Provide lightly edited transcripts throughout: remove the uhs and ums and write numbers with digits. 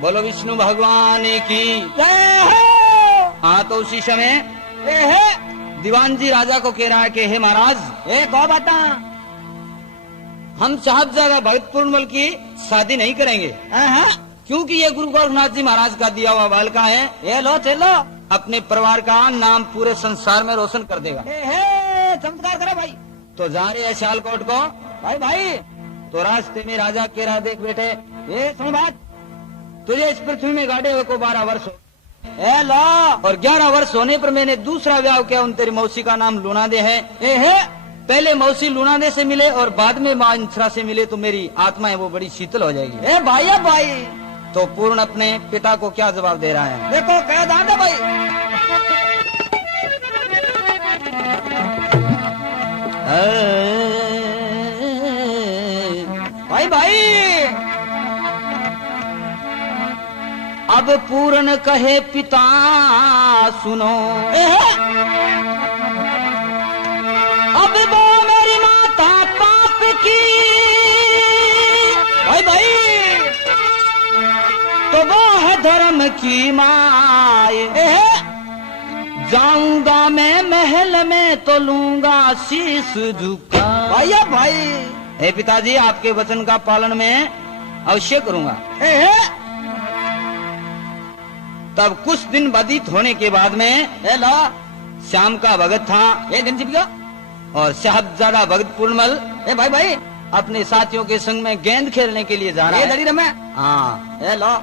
बोलो विष्णु भगवान की जय हो। हाँ, तो उसी समय दीवान जी राजा को कह रहा है कि हे महाराज, एक और बता, हम साहबजादा भगत पूर्णमल की शादी नहीं करेंगे, क्योंकि ये गुरु गोरखनाथ जी महाराज का दिया हुआ बालका है। ये लो चलो, अपने परिवार का नाम पूरे संसार में रोशन कर देगा। चमत्कार करो भाई। तो जा रहे हैं सियालकोट को। भाई भाई, तो रास्ते में राजा कह रहा, देख बेटे, ये सुन बात, तुझे इस पृथ्वी में गाड़े हुए को 12 वर्ष हो, ए लो, और 11 वर्ष होने पर मैंने दूसरा ब्याह किया। उन तेरी मौसी का नाम लूनादे है। पहले मौसी लूनादे से मिले और बाद में मां इंसरा से मिले तो मेरी आत्मा है वो बड़ी शीतल हो जाएगी। ए भाई भाई, तो पूर्ण अपने पिता को क्या जवाब दे रहा है? देखो कह दादा भाई। भाई भाई, अब पूर्ण कहे पिता सुनो, अब वो मेरी माता पाप की, भाई भाई, तो वो है धर्म की माए। जाऊंगा मैं महल में तो लूंगा शीश झुका। भैया भाई, हे पिताजी, आपके वचन का पालन मैं अवश्य करूंगा। तब कुछ दिन व्यतीत होने के बाद में श्याम का भगत था, दिन जीत गया, और साहबजादा भगत पूर्णमल भाई भाई अपने साथियों के संग में गेंद खेलने के लिए जा रहा है। दड़ी में, हाँ, लो,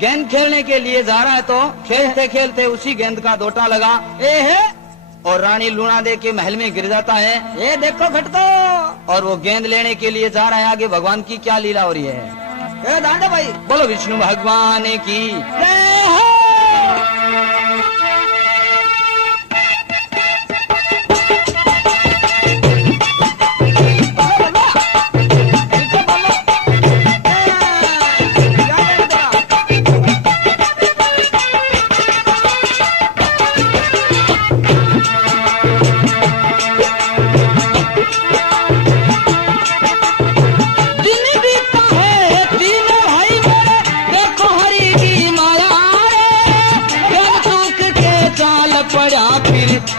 गेंद खेलने के लिए जा रहा है। तो खेलते खेलते उसी गेंद का दोटा लगा और रानी लूनादे के महल में गिर जाता है। ये देखो घटतो, और वो गेंद लेने के लिए जा रहा है। आगे भगवान की क्या लीला हो रही है? दादा भाई, बोलो विष्णु भगवान की जय हो।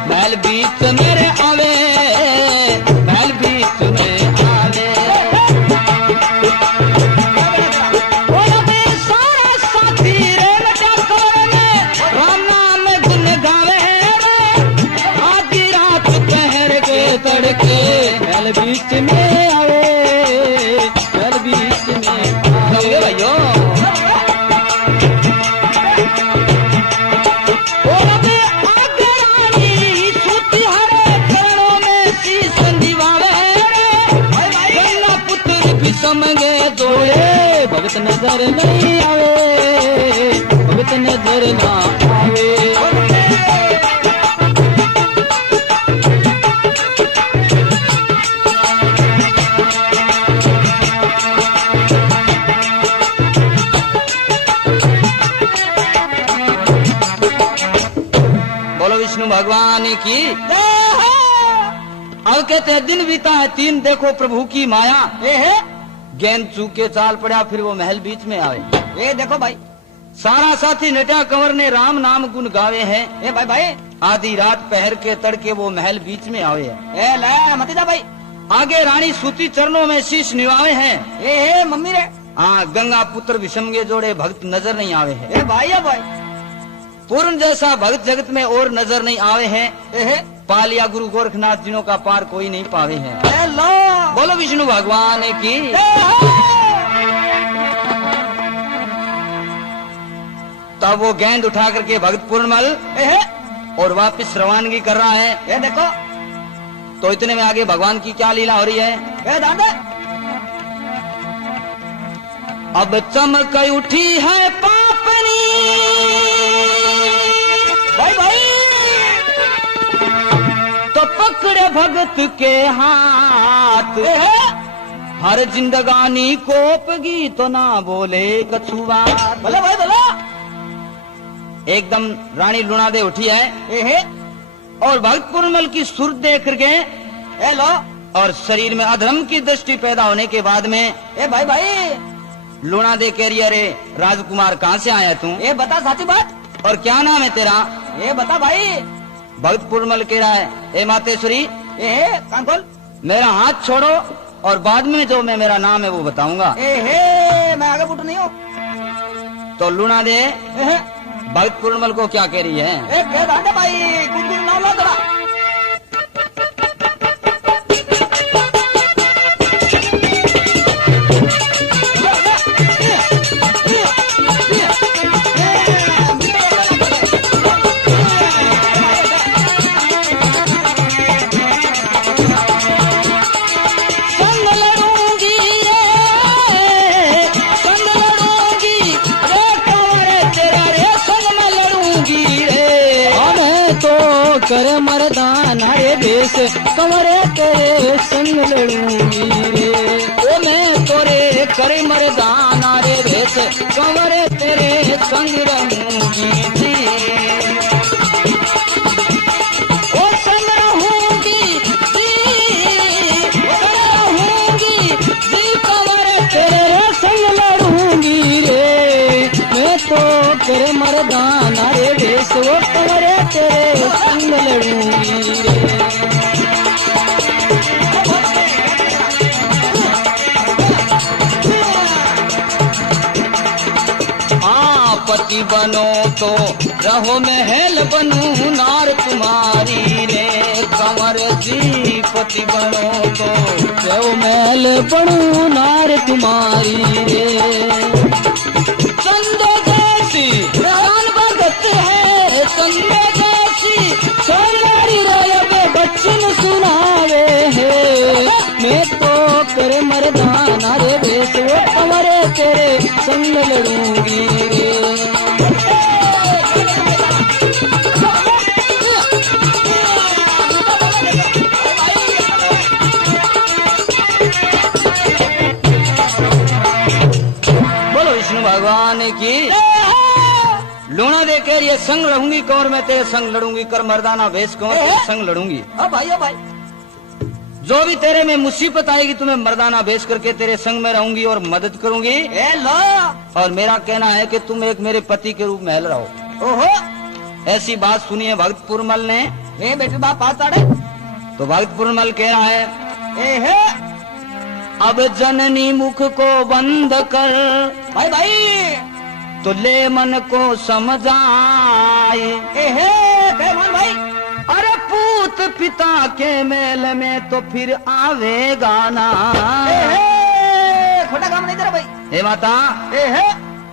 महल बीच मेरे आवे, महल बीच में आवे, सारा साथी रे राम नाम गुन गावे, आधी रात पहर के तड़के महल बीच में आवे, महल बीच में आवे। भैया समझे दोए, भगत नजर नहीं आवे, भगत नजर ना आवे। बोलो विष्णु भगवान की। अब कहते हैं दिन बीता है 3, देखो प्रभु की माया। गेंद चूक के चाल पड़ा, फिर वो महल बीच में आवे। ये देखो भाई, सारा साथी नटा कंवर ने राम नाम गुण गावे हैं। भाई भाई, आधी रात पहर के तड़के वो महल बीच में आवे है। ला मत जा भाई, आगे रानी सूती चरणों में शीश निवावे हैं। मम्मी रे, हाँ, गंगा पुत्र विषम के जोड़े भक्त नजर नहीं आवे हैं। भाई, पूर्ण जैसा भक्त जगत में और नजर नहीं आवे हैं। पालिया गुरु गोरखनाथ जिनों का पार कोई नहीं पावे हैं। लो, बोलो विष्णु भगवान की। तब वो गेंद उठा करके भगत पूर्णमल और वापस रवानगी कर रहा है। ये देखो, तो इतने में आगे भगवान की क्या लीला हो रही है? दादा, अब चमक उठी है पापनी, भाई भाई, तो पकड़े भगत के हाथ, हर जिंदगानी कोपगी तो ना बोले कछुआ। बोलो भाई बोलो। एकदम रानी लूनादे उठी है और भगत पूर्णमल की सुर देख करके लो, और शरीर में अधर्म की दृष्टि पैदा होने के बाद में ए भाई भाई लूना दे कह रही अरे राजकुमार कहाँ से आया तू ए बता साची बात और क्या नाम है तेरा? ए बता भाई भक्त पुरमल कह रहा है ए मातेश्वरी ए कान खोल मेरा हाथ छोड़ो और बाद में जो मैं मेरा नाम है वो बताऊंगा। ए हे मैं आगे बुट नहीं हूँ। तो लूना दे ए भक्त पुरमल को क्या कह रही है? ए कह दांडे भाई कुछ नाम लो जरा करे मर्दाना रे देश कमरे तेरे संग लड़ूंगी रे ओ मैं तोरे करे मर्दाना रे देश कमरे तेरे संग रहूंगी जी। ओ संग रहूंगी जी कमरे तेरे संग लड़ूंगी रे मैं तो करे मर्दाना रे देश वो कमरे तेरे संग लड़ूंगी रे। पति बनो तो रहो महल बनूं नार तुम्हारी रे कंवर जी पति बनो तो रहो महल बनूं नार तुम्हारी रे। चंदो जैसी प्राण भगत है चंदो जैसी सोनारी राय बच्चन सुनावे है मैं तो करे मर्दाना रे देश वो कमरे तेरे संग लड़ूंगी रे। बोलो विष्णु भगवान की। लूना दे कर ये संग रहूंगी कंवर मैं तेरे संग लड़ूंगी कर मर्दाना वेश कंवर तेरे संग लड़ूंगी। ओ भाई जो भी तेरे में मुसीबत आएगी तुम्हें मर्दाना भेज करके तेरे संग में रहूंगी और मदद करूंगी। ए लो और मेरा कहना है कि तुम एक मेरे पति के रूप में महल रहो। ओहो ऐसी बात सुनी है भक्त पुरमल ने। ए बेटे बाप पास आड़े तो भक्त पुरमल कह रहा है ए हे अब जननी मुख को बंद कर भाई भाई तो ले मन को समझाए। ए हे कह मान भाई अरे पूत पिता के मेल में तो फिर आवेगा ना। ए हे खोटा काम नहीं तेरा भाई। हे माता ए हे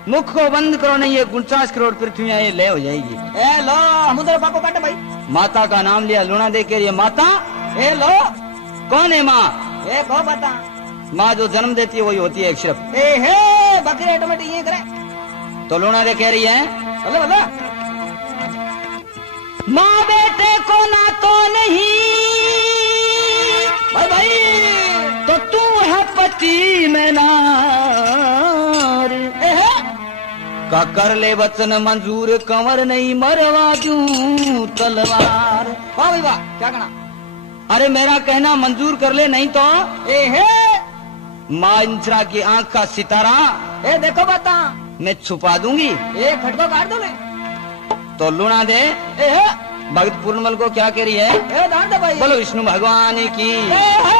मुख को बंद करो नहीं ये 49 करोड़ पृथ्वियां ये ले हो जाएगी। ए लो समुद्र पाको काटे भाई। माता का नाम लिया लूना दे के ये माता। ए लो कौन है माँ? ए को बता माँ जो जन्म देती है वही होती है एक सिर्फ। ए हे बकरी ऑटोमेटिक ये करे। तो लूना दे कह रही है बोले बोले माँ बेटे को ना तो नहीं भाई भाई तो तू है पति में नार ए हे का कर ले वचन मंजूर कंवर नहीं मरवा दूं तलवार। वाह भाई वाह क्या कहना। अरे मेरा कहना मंजूर कर ले नहीं तो ए हे माँ इंसरा की आंख का सितारा ए देखो बता मैं छुपा दूंगी। ए खटको काट दो ले। तो लूना दे ए हे भक्त पूर्णमल को क्या कह रही है? ए दान दे भाई। बोलो विष्णु भगवान की। ए हे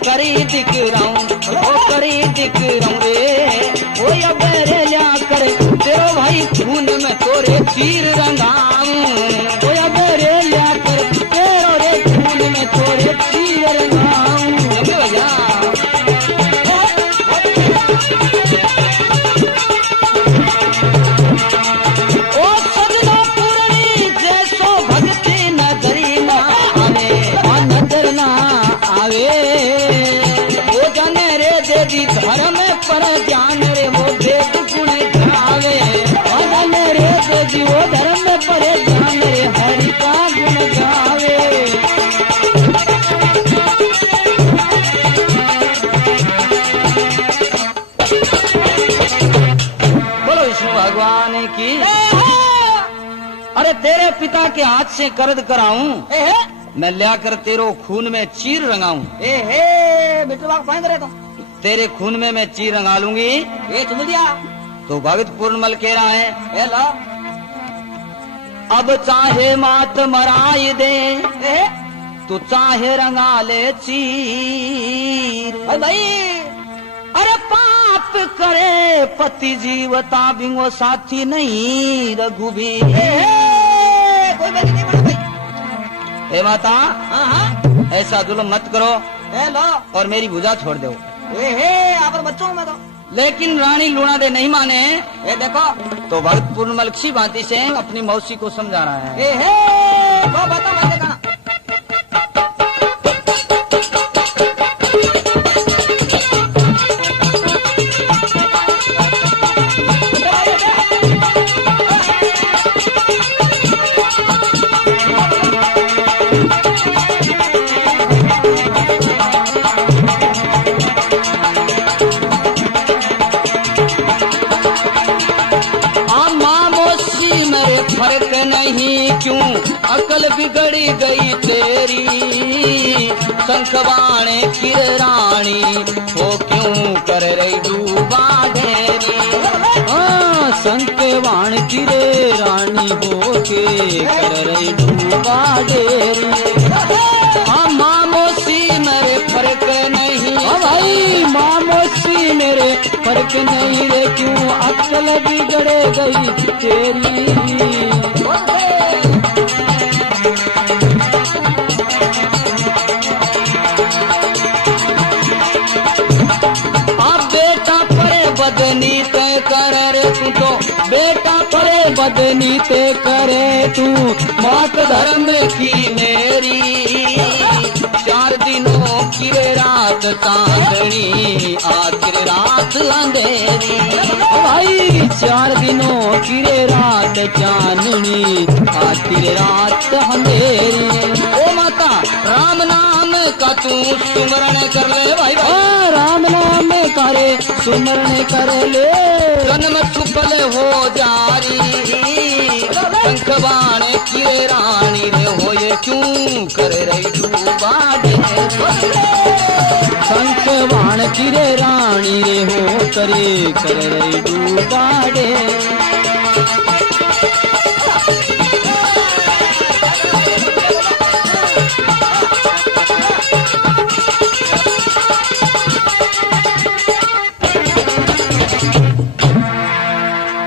करी दिख रहा हूँ करी दिख रहा हूँ रे वो या बेरे लिया करे तेरो भाई खून में तोरे तीर रंगाऊं वो या बेरे लिया कर तेरो रे खून में तोरे तीर रंगाऊं। भैया ओ सजना पूरनी जैसो भक्ति नगरी में आने तेरे पिता के हाथ से कर्द कराऊं, ए हे मैं लियाकर तेरो खून में चीर रंगाऊं। ए हे बिट्टू बाग पाएंगे रे तुम तेरे खून में मैं चीर रंगा लूंगी। ए चुन दिया तो भगत पूर्णमल कह रहा है, ए ला अब चाहे मात मराई दे, ए हे तू चाहे रंगा ले चीर। भाई भाई अरे पाप करे पति जीवता बिंगो साथी नहीं रघुबीर। ए हे कोई बात नहीं बड़ा भाई। हे माता, हाँ हाँ ऐसा जुल्म मत करो ए लो और मेरी भुजा छोड़ दो। ए हे आप बच्चों हूँ मैं तो। लेकिन रानी लूणादे नहीं माने, ए देखो तो भगत पूर्णमल की भांति से अपनी मौसी को समझा रहा है। ए हे वो बता मैं देखा फर्क नहीं क्यों अकल बिगड़ी गई तेरी, शंखवाणे की रानी हो क्यों कर रही डूबा ढेरी। शंखवाण की रानी हो के कर रही डूबा ढेरी। मामोसी मेरे फर्क नहीं, भाई मामोसी मेरे फर्क नहीं रे क्यों अकल बिगड़ गई तेरी। बेटा परे बदनी तय करे तू, तो बेटा परे बदनी तय करे तू, मात धर्म की मेरी। 4 दिनों की रात चांदनी आखिर रात अंधेरी। भाई 4 दिनों की रात चांदनी आखिर रात अंधेरी। ओ माता राम नाम का तू सुमरण कर ले भाई, राम नाम करे सुमरण कर ले, जन्म सुफल हो जारी। शंखवाण की रानी रे हो ये क्यों कर रही डूबा ढेरी। शंखवाण की रानी रे हो करे कर रही डूबा ढेरी।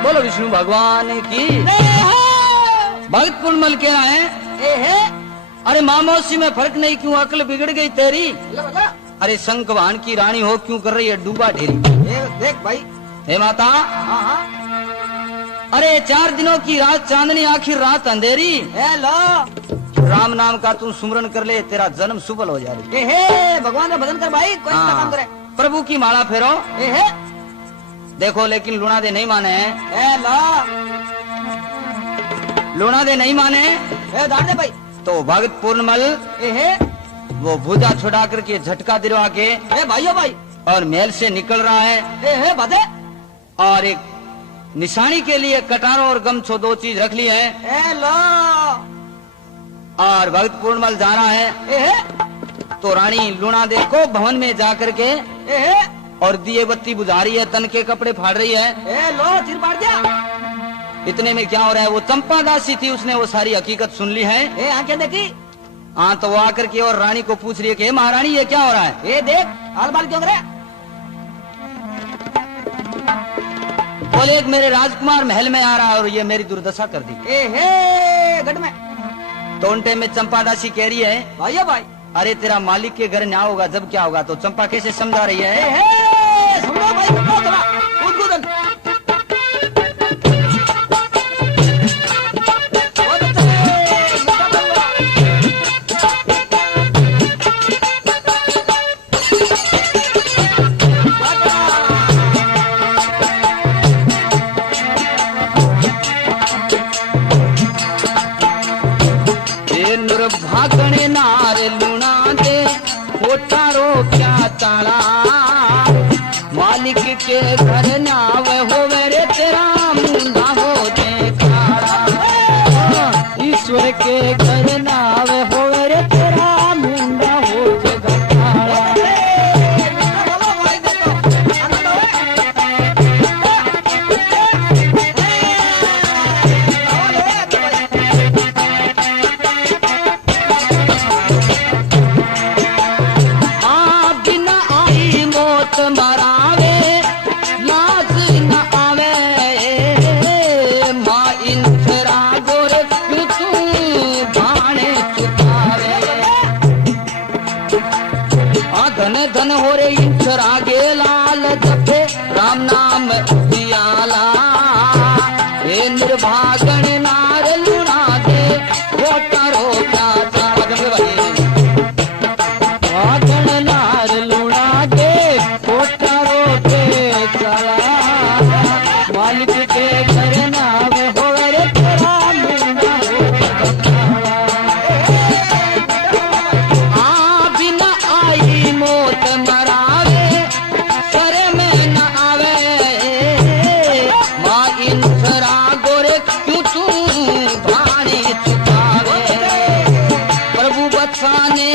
बोलो विष्णु भगवान की। भगत पूर्णमल कह रहा है, ए हे अरे मामोसी में फर्क नहीं क्यों अकल बिगड़ गई तेरी। बता अरे शंखवाण की रानी हो क्यों कर रही है डूबा ढेरी। देख भाई हे माता, हाँ हाँ अरे 4 दिनों की रात चांदनी आखिर रात अंधेरी। ए लो राम नाम का तू सुमरन कर ले, तेरा जन्म सुफल हो जाए। ए हे भगवान का भजन कर भाई, कोई सा काम करे। प्रभु की माला फेरो। ए हे देखो लेकिन लूणादे नहीं माने हैं। ए लो लूणादे नहीं माने ए दान दे भाई। तो भगत पूर्णमल ए हे वो भुजा छुड़ा करके झटका दिलवा के ए भाइयों भाई और महल से निकल रहा है। ए हे बते और एक निशानी के लिए कटारों और गमछो 2 चीज रख ली है। ए लो और भगत पूर्णमल जा रहा है। ए हे तो रानी लूणादे को भवन में जा करके ए हे और दिए बत्ती बुझा रही है, तन के कपड़े फाड़ रही है। ए लो चिर पाड़ दिया। इतने में क्या हो रहा है, वो चंपा दासी थी, उसने वो सारी हकीकत सुन ली है। ए आंखें देखी। हाँ तो वो आकर के और रानी को पूछ रही है कि महारानी ये क्या हो रहा है। ए देख हाल बाल क्यों करे। बोले एक मेरे राजकुमार महल में आ रहा है और ये मेरी दुर्दशा कर दी। ए हे गढ़ में तो उन टाइम में चंपा दासी कह रही है, भाइयों भाई अरे तेरा मालिक के घर न्याय होगा जब क्या होगा। तो चंपा कैसे समझा रही है, ए हे सुनो भाई सुनो थोड़ा कूद कूद। भागने नार लूणा दे कोठारो क्या ताला, मालिक के घर नाव हो मेरे तेरा मुंडा हो दे काला। इस के घर नावे हो रे तेरा मुंडा हो जगा काला बिना आई मौत मरावे लाज न आवे माँ इंसरा गोरे तू भाणे चुकावे धन धन हो रे इंसरा गे लाल जपे राम नाम दियाला हे निर्भागण नार लुणा दे खोटारो क्या चाड़ा गंगे भाई गण नार लुणा दे खोटारो के चला मालिक के घर नाव हो रे तेरा मुंडा हो बिना आई मौत मरावे सर में न आवे माँ इंसरा गोरे क्यों तू भाने चुकावे प्रभु बचाने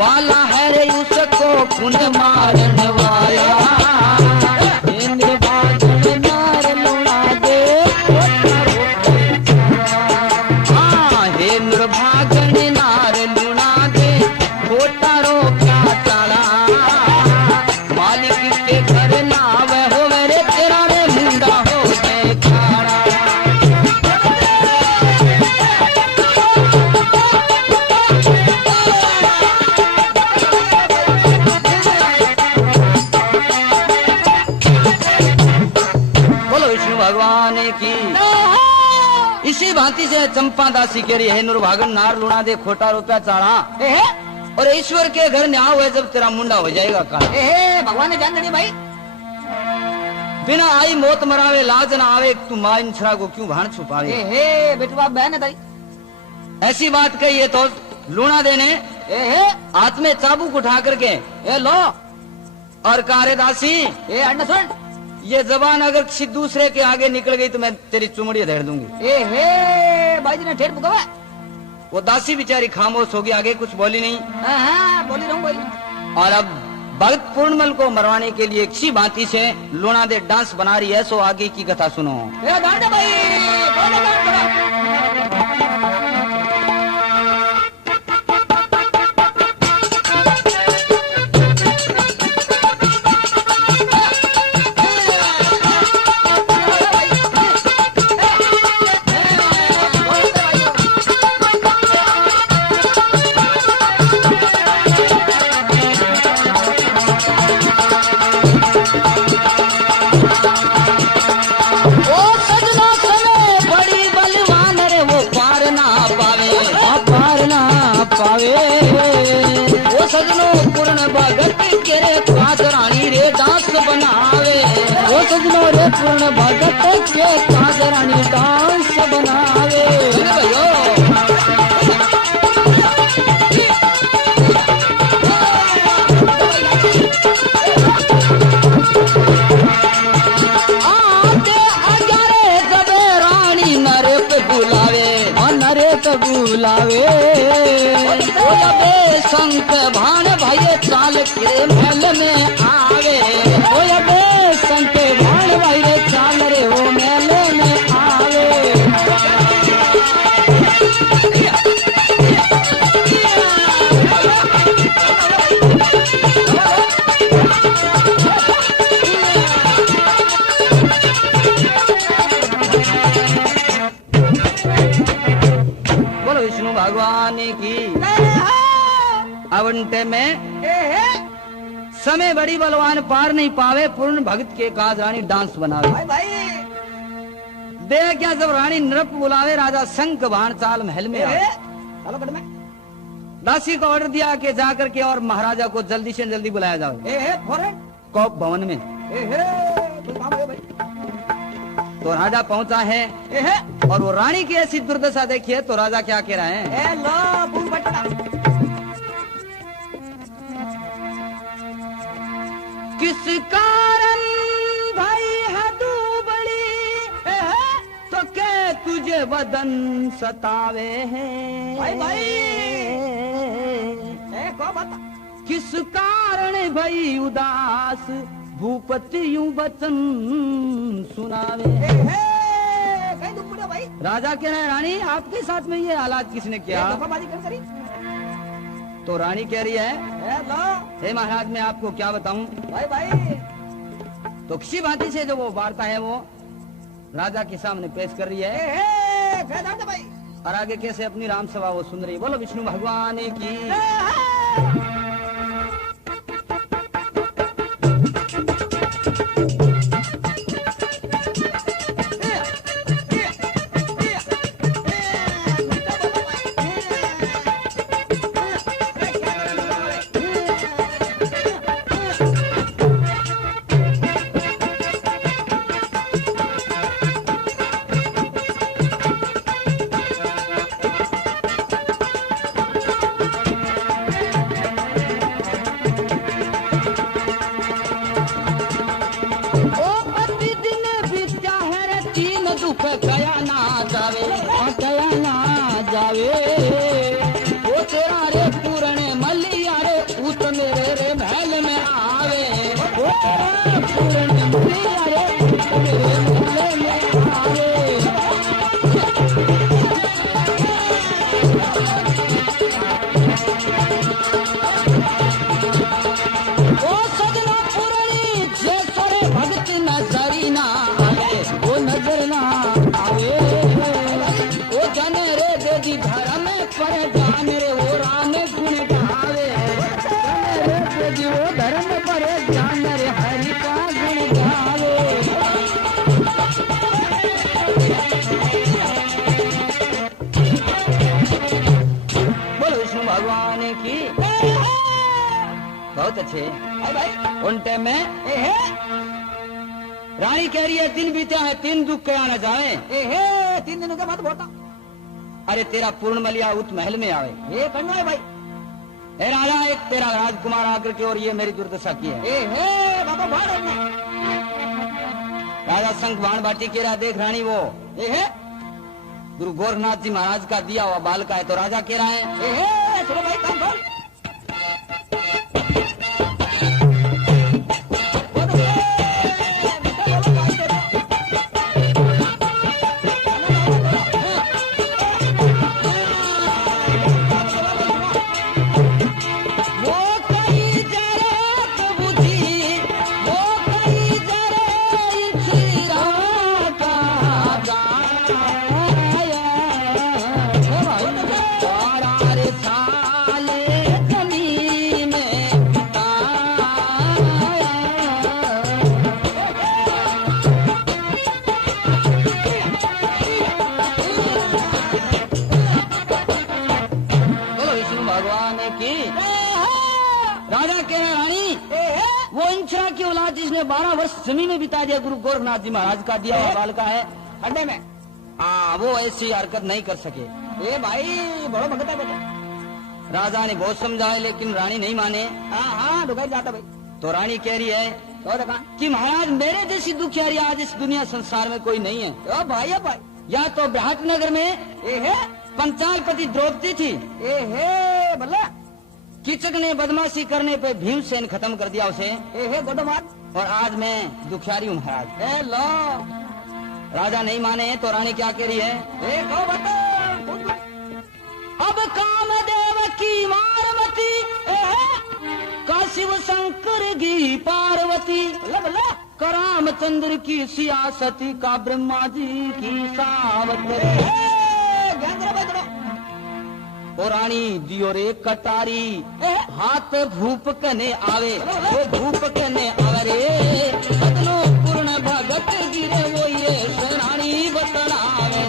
वाला है रे उसको खुद मारन वाला इंद्र बादल नार लुणा दे इंद्र भागन नार लुणा दे खोटारो क्या चाला मालिक के घर नाव हो मेरे तेरा रे मुंडा हो गए खाड़ा बोलो विष्णु भगवान की इसी भांति से चंपा दासी कह रही है नुरभागन नार लुणा दे खोटा रुपया चाड़ा और ईश्वर के घर न्याव है जब तेरा मुंडा हो जाएगा काला भगवान ने जान देनी भाई बिना आई मौत मरावे लाज ना आवे तू माँ इंसरा को क्यों भाण छुपावे बेटवा बहन है तारी ऐसी बात कही है तो लूणा देने हाथ में चाबुक उठा करके लो और कारे दासी अन्न सुन ये जबान अगर किसी दूसरे के आगे निकल गई तो मैं तेरी चुमड़ी धेड़ दूंगी भाई जी ने ठेठ पुकावा वो दासी बेचारी खामोश होगी आगे कुछ बोली नहीं बोली रहूं भाई और अब भक्त पूर्णमल को मरवाने के लिए किसी भांति से लूणा दे डांस बना रही है सो आगे की कथा सुनो भाई वो सजनो पूर्ण भगत के रे काज रानी रे डांस बनावे वो सजनो रे पूर्ण भगत के काज रानी डांस बनावे बुलावे संत भाण भाई चाल के महल में आवे संत भाण भाई चाल रे वो महल में आवे बोलो विष्णु भगवान की अवंटे में समय बड़ी बलवान पार नहीं पावे पूर्ण भक्त के काज रानी डांस बनावे भाई दे क्या जब रानी नृप बुलावे राजा शंख बाण चाल महल में आवे चलो कट में दासी को ऑर्डर दिया कि जाकर के और महाराजा को जल्दी से जल्दी बुलाया जाए फौरन कौप भवन में भाई तो राजा पहुंचा है और वो रानी की ऐसी दुर्दशा देखिए तो राजा क्या कह रहा है लो बूम बटना किस कारण भाई है तू बड़ी तो क्या तुझे वदन सतावे है भाई भाई को बता किस कारण भई उदास भूपति यूं वचन सुनावे। कहीं दुख पड़े भाई। राजा कह रहे हैं रानी आपके साथ में ये हालात किसने किया? धोखाबाजी कर करी। तो रानी कह रही है लो हे महाराज मैं आपको क्या बताऊं। भाई भाई तो किसी बात से जो वो वार्ता है वो राजा के सामने पेश कर रही है भाई। और आगे कैसे अपनी राम सभा वो सुन रही है। बोलो विष्णु भगवान की। बहुत अच्छे उन टाइम में रानी कह रही है दिन बीता है 3 दुख क्या न जाए। 3 दिनों के बाद बोलता अरे तेरा पूर्ण मलिया उत महल में आवे। ये करना है भाई। हे राजा एक तेरा राजकुमार आकर के और ये मेरी दुर्दशा की है। बाबा बाढ़ राजा शंख बाण बाटी के रहा देख रानी वो गुरु गोरखनाथ जी महाराज का दिया हुआ बाल का है। तो राजा कह रहा है चलो भाई काम कर। जिसने 12 वर्ष जमीन में बिता दिया गुरु गोरखनाथ जी महाराज का दिया हुआ बाल का है अड्डे में। वो ऐसी हरकत नहीं कर सके। भाई बड़ो भगत है बेटा। राजा ने बहुत समझाया लेकिन रानी नहीं माने। हाँ दुखाई जाता भाई। तो रानी कह रही है कि महाराज मेरे जैसी दुखियारी आज इस दुनिया संसार में कोई नहीं है। भाई या तो ब्राह्ट नगर में पंचालपति द्रौपदी थी। बोला कीचक ने बदमाशी करने पे भीमसेन खत्म कर दिया उसे। गोडमार और आज मैं दुखियारी हूँ महाराज। लो राजा नहीं माने तो रानी क्या कह रही है अब कामदेव की मारवती का शिव शंकर की पार्वती का रामचंद्र की सियासती का ब्रह्मा जी की सावत्री। और रानी दियो रे कटारी हाथ भूप कने आवे वो भूप कने आवे रे सदनो पूर्ण भगत गिरे वो ये रानी बतलावे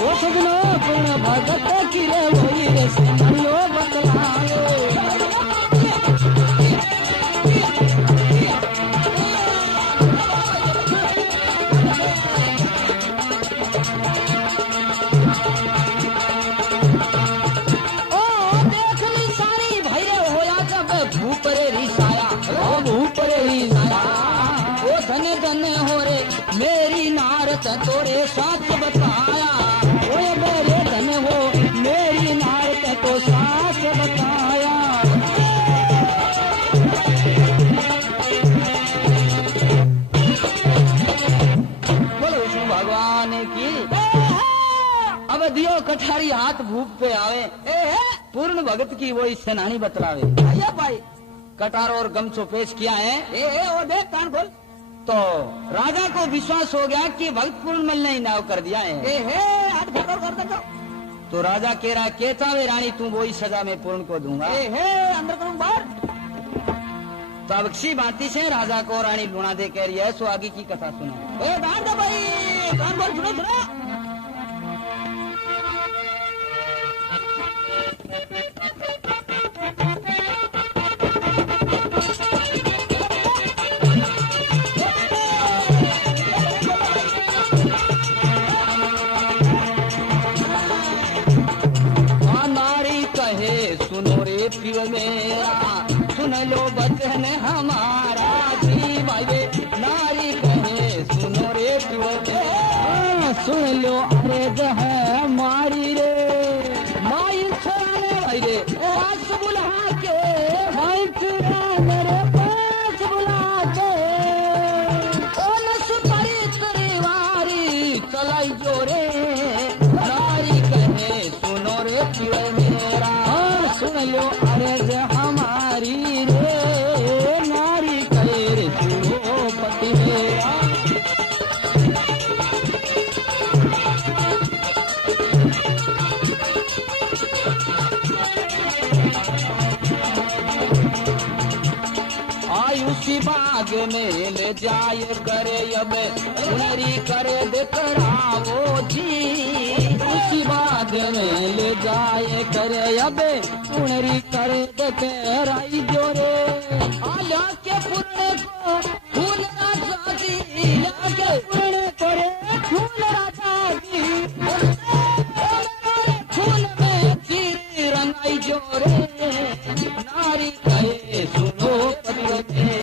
वो सदनो पूर्ण भगत गिरे वो ये सदनो बतलावे। तोरे साथ बताया वो मेरे धन हो मेरी नारत कठारी हाथ भूप पे आवे, ए पूर्ण भगत की वो सेनानी बतलावे। आया भाई कटार और गमछो पेश किया है। ए ओ देख कान खोल। तो राजा को विश्वास हो गया कि भक्त पूर्णमल ने ही नाव कर दिया है। ए हे हाथ पकड़ कर दो। तो राजा कह रहा के चावे रानी तू वही सजा में पूर्ण को दूंगा। ए हे अंदर करूं बाहर। तो अब अच्छी बाती से राजा को रानी लुणा दे कह रही है, सो आगे की कथा सुनो। ए बैठ दो भाई कान खोल सुनो सुनो। पिव मेरा सुन लो बचन हमारा जी भाई, नारी कहे सुनो रे पिव मेरा सुन लो अरे है मारी रे माई छोड़ने भाई रे पास बुला के भाई चुरा मेरे पास बुला के ओनस परी परिवारी चलाई जो रे नारी कहे सुनो रे पिव मेरा सुन लो अर्ज हमारी रे नारी कहे रे सुनो पति मेरा। आयुषी बाग में ले जाए करे अब सुनरी करे देखरावो जी, उसी बाग में ले जाए करे अब सुनरी करे देखराई जोरे। आला के पुरने को फूल राजा जी, लाके पुरने करे फूल राजा जी, फूल में चीर रंगाई जोरे नारी कहे सुनो पति।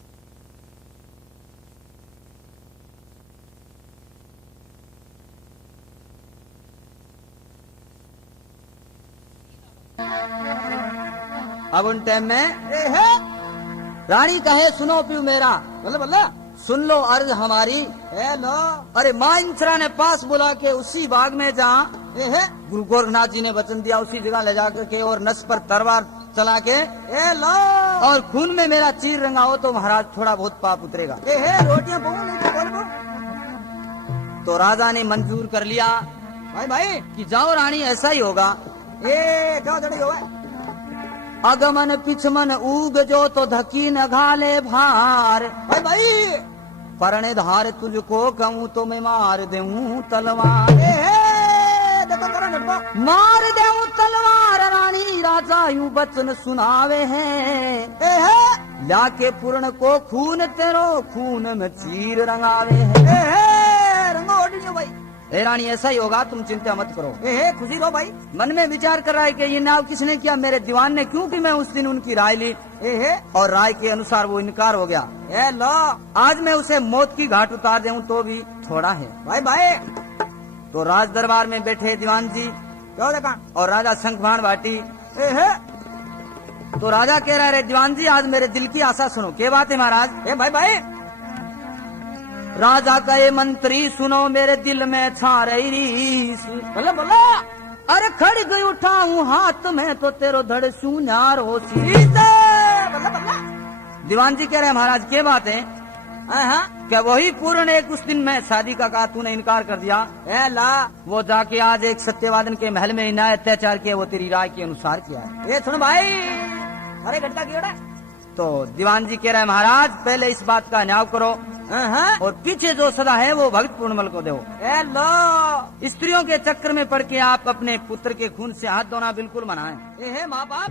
अब उन टाइम में ए हे रानी कहे सुनो पियो मेरा, बल्ला बल्ला सुन लो अर्ज हमारी। ए लो अरे माँ इंसरा ने पास बुला के उसी बाग में जहाँ ए हे गुरु गोरखनाथ जी ने वचन दिया उसी जगह ले जाकर के और नस पर तलवार चला के ए लो और खून में मेरा चीर रंगाओ तो महाराज थोड़ा बहुत पाप उतरेगा। ए हे रोटियां पाऊं नहीं तो बोल बोल। तो राजा ने मंजूर कर लिया भाई भाई कि जाओ रानी ऐसा ही होगा। ए क्या जड़ी होवे अगमन पिछमन उग जो तो धकी न घाले भार, भाई भाई परणे धार तुझको कहूँ तो मैं मार दूं तलवार। ए हे देखो करो नटको मार दूं तलवार रानी राजा यूं बचन सुनावे हैं। ए हे लाके पूर्ण को खून तेरो खून में चीर रंगावे हैं। ए हे रंगो ओडी जो भाई। ए रानी ऐसा ही होगा तुम चिंता मत करो। ए हे खुशी रहो भाई। मन में विचार कर रहा है कि ये नाव किसने किया, मेरे दीवान ने, क्योंकि मैं उस दिन उनकी राय ली ए हे और राय के अनुसार वो इनकार हो गया। ए लो आज मैं उसे मौत की घाट उतार दूं तो भी थोड़ा है। भाई भाई तो राज दरबार में बैठे दीवान जी क्यों देखा और राजा शंखभाण भाटी। ए हे तो राजा कह रहा है दीवान जी आज मेरे दिल की आशा सुनो। क्या बात है महाराज? ए भाई भाई राजा कहे मंत्री सुनो मेरे दिल में छा रही रीस। बल्ला बल्ला अरे खड़ गई उठाऊं हाथ में तो तेरो धड़ सुनार हो सी। बल्ला बल्ला दीवान जी कह रहे हैं महाराज क्या बात है? हाँ क्या वही पूर्ण एक उस दिन में शादी का कहा तूने इनकार कर दिया? ए ला वो जाके आज एक सत्यवादन के महल में इन्हें अत्याचार किया, वो तेरी राय के अनुसार किया है। ये सुन भाई अरे घंटा क्यों तो दीवान जी कह रहे हैं महाराज पहले इस बात का न्याय करो और पीछे जो सदा है वो भक्त पूर्णमल को दो। ए लो स्त्रियों के चक्कर में पड़ के आप अपने पुत्र के खून से हाथ धोना बिल्कुल मना है। ए हे माँ बाप